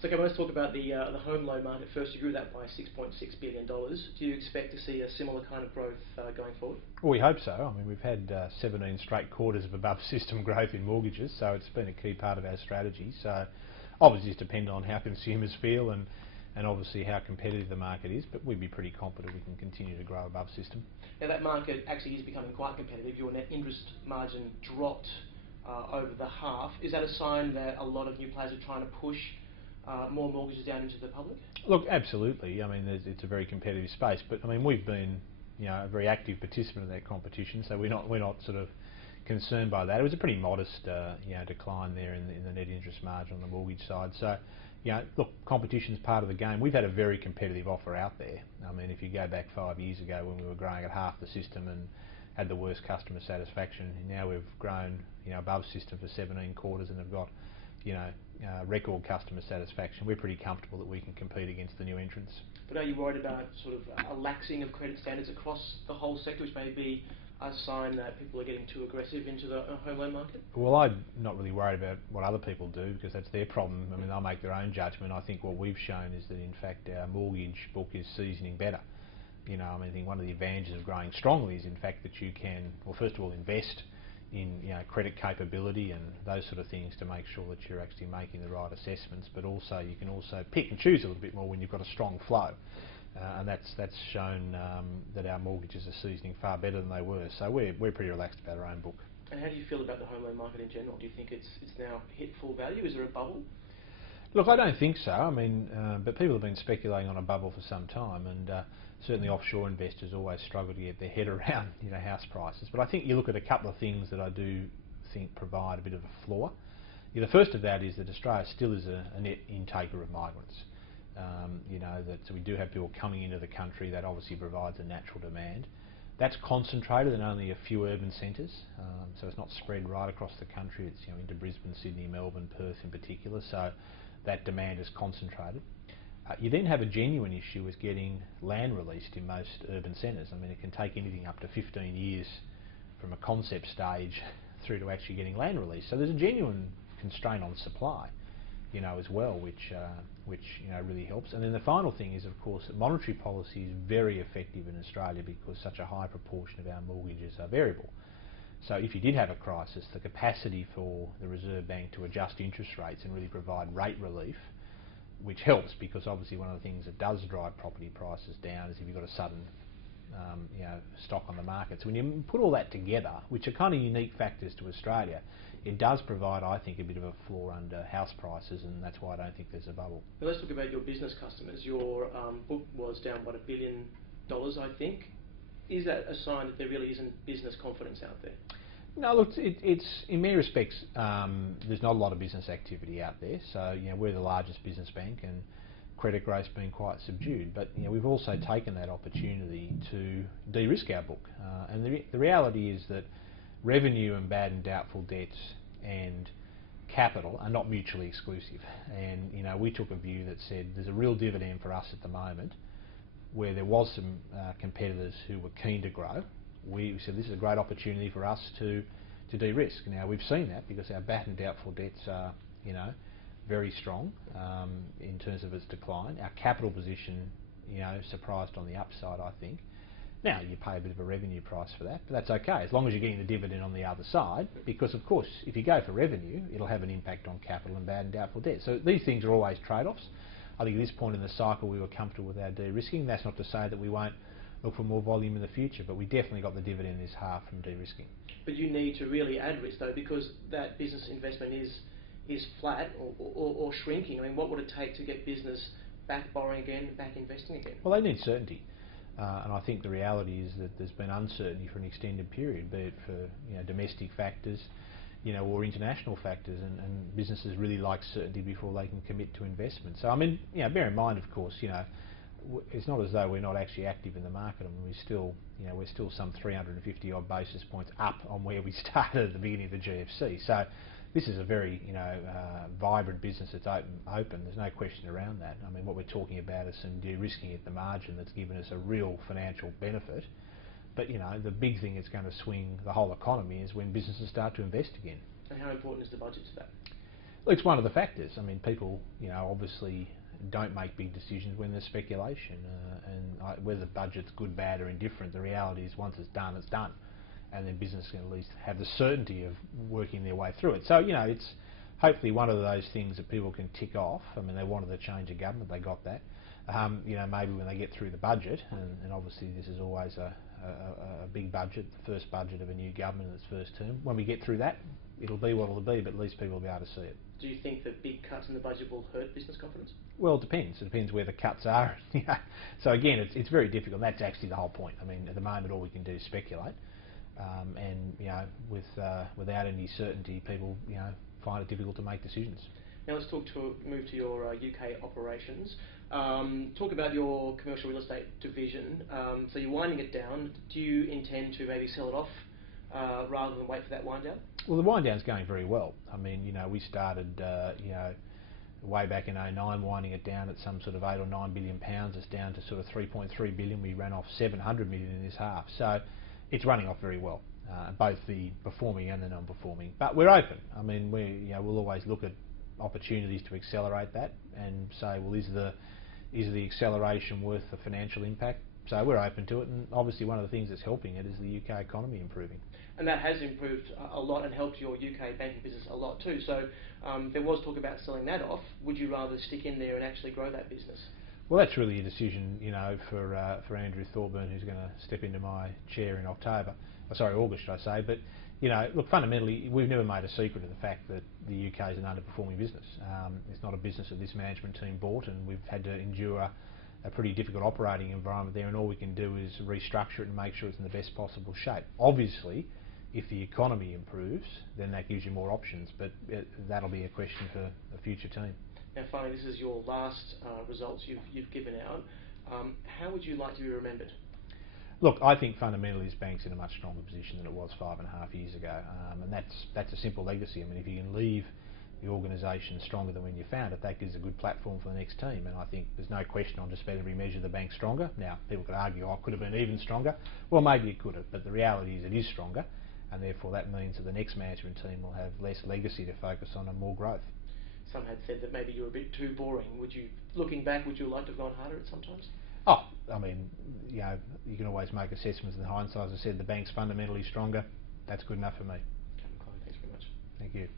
So okay, let's talk about the home loan market first. You grew that by $6.6 billion. Do you expect to see a similar kind of growth going forward? Well, we hope so. I mean, we've had 17 straight quarters of above system growth in mortgages, so it's been a key part of our strategy. So obviously it's dependent on how consumers feel and obviously how competitive the market is, but we'd be pretty confident we can continue to grow above system. Now that market actually is becoming quite competitive. Your net interest margin dropped over the half. Is that a sign that a lot of new players are trying to push more mortgages down into the public? Look, absolutely. I mean, it's a very competitive space, but I mean, we've been, a very active participant in that competition, so we're not sort of concerned by that. It was a pretty modest, decline there in the net interest margin on the mortgage side. So, look, competition's part of the game. We've had a very competitive offer out there. I mean, if you go back 5 years ago when we were growing at half the system and had the worst customer satisfaction, now we've grown, above system for 17 quarters and have got, record customer satisfaction. We're pretty comfortable that we can compete against the new entrants. But are you worried about sort of a laxing of credit standards across the whole sector, which may be a sign that people are getting too aggressive into the home loan market? Well, I'm not really worried about what other people do because that's their problem. I mean, they'll make their own judgment. I think what we've shown is that in fact our mortgage book is seasoning better. I think one of the advantages of growing strongly is in fact that you can, well, first of all, invest in credit capability and those sort of things to make sure that you're actually making the right assessments, but also you can also pick and choose a little bit more when you've got a strong flow, and that's shown that our mortgages are seasoning far better than they were. So we're pretty relaxed about our own book. And how do you feel about the home loan market in general? Do you think it's now hit full value? Is there a bubble? Look, I don't think so. I mean, but people have been speculating on a bubble for some time, and certainly offshore investors always struggle to get their head around, house prices. But I think you look at a couple of things that I do think provide a bit of a floor. The first of that is that Australia still is a net intaker of migrants. So we do have people coming into the country. That obviously provides a natural demand. That's concentrated in only a few urban centres, so it's not spread right across the country. It's into Brisbane, Sydney, Melbourne, Perth in particular. So that demand is concentrated. You then have a genuine issue with getting land released in most urban centres. I mean, it can take anything up to 15 years from a concept stage through to actually getting land released. So there's a genuine constraint on supply, as well, which really helps. And then the final thing is, of course, that monetary policy is very effective in Australia because such a high proportion of our mortgages are variable. So if you did have a crisis, the capacity for the Reserve Bank to adjust interest rates and really provide rate relief, which helps because obviously one of the things that does drive property prices down is if you've got a sudden stock on the market. So when you put all that together, which are kind of unique factors to Australia, it does provide, I think, a bit of a floor under house prices, and that's why I don't think there's a bubble. Now let's talk about your business customers. Your book was down, $1 billion, I think. Is that a sign that there really isn't business confidence out there? No, look, it's in many respects, there's not a lot of business activity out there. So, we're the largest business bank and credit growth's been quite subdued. But, we've also taken that opportunity to de-risk our book. And the reality is that revenue and bad and doubtful debts and capital are not mutually exclusive. And, we took a view that said there's a real dividend for us at the moment where there was some competitors who were keen to grow. We said this is a great opportunity for us to de-risk. Now we've seen that because our bad and doubtful debts are, very strong in terms of its decline. Our capital position, surprised on the upside, I think. Now you pay a bit of a revenue price for that, but that's okay as long as you're getting the dividend on the other side. Because of course, if you go for revenue, it'll have an impact on capital and bad and doubtful debt. So these things are always trade-offs. I think at this point in the cycle we were comfortable with our de-risking. That's not to say that we won't look for more volume in the future, but we definitely got the dividend this half from de-risking. But you need to really add risk though, because that business investment is flat or shrinking. I mean, what would it take to get business back borrowing again, back investing again? Well, they need certainty, and I think the reality is that there's been uncertainty for an extended period, be it for domestic factors, or international factors, and businesses really like certainty before they can commit to investment. So I mean, bear in mind, of course, it's not as though we're not actually active in the market. I mean, we're still some 350 odd basis points up on where we started at the beginning of the GFC. So this is a very vibrant business that's open. There's no question around that. I mean, what we're talking about is some de-risking at the margin that's given us a real financial benefit. But the big thing that's going to swing the whole economy is when businesses start to invest again. And how important is the budget to that? It's one of the factors. I mean, people, obviously don't make big decisions when there's speculation, whether the budget's good, bad or indifferent, the reality is once it's done, and then business can at least have the certainty of working their way through it. So, it's hopefully one of those things that people can tick off. I mean, they wanted the change of government, they got that. Maybe when they get through the budget, and obviously this is always a big budget, the first budget of a new government in its first term. When we get through that, it'll be what it'll be, but at least people will be able to see it. Do you think that big cuts in the budget will hurt business confidence? Well, it depends. It depends where the cuts are. So again, it's very difficult. That's actually the whole point. I mean, at the moment, all we can do is speculate, without any certainty, people find it difficult to make decisions. Now let's move to your UK operations. Talk about your commercial real estate division. So you're winding it down. Do you intend to maybe sell it off rather than wait for that wind down? Well, the wind down's going very well. I mean, we started, way back in '09, winding it down at some sort of £8 or £9 billion. It's down to sort of 3.3 billion. We ran off 700 million in this half. So it's running off very well, both the performing and the non-performing. But we're open. I mean, we'll always look at opportunities to accelerate that and say, well, is the acceleration worth the financial impact? So we're open to it, and obviously one of the things that's helping it is the UK economy improving. And that has improved a lot and helped your UK banking business a lot too. So there was talk about selling that off. Would you rather stick in there and actually grow that business? Well, that's really a decision, for Andrew Thorburn, who's going to step into my chair in August, should I say. But look, fundamentally, we've never made a secret of the fact that the UK is an underperforming business. It's not a business that this management team bought, and we've had to endure a pretty difficult operating environment there, and all we can do is restructure it and make sure it's in the best possible shape. Obviously, if the economy improves, then that gives you more options, but that'll be a question for a future team. Now finally, this is your last results you've given out. How would you like to be remembered? Look, I think fundamentally this bank's in a much stronger position than it was 5.5 years ago, and that's a simple legacy. I mean, if you can leave the organisation stronger than when you found it, that gives a good platform for the next team, and I think there's no question on just about every measure the bank's stronger. Now, people could argue, it could have been even stronger. Well, maybe it could have, but the reality is it is stronger, and therefore that means that the next management team will have less legacy to focus on and more growth. Some had said that maybe you were a bit too boring. Looking back, would you like to have gone harder at some times? Oh, I mean, you can always make assessments in hindsight. As I said, the bank's fundamentally stronger. That's good enough for me. Clyne, thanks very much. Thank you.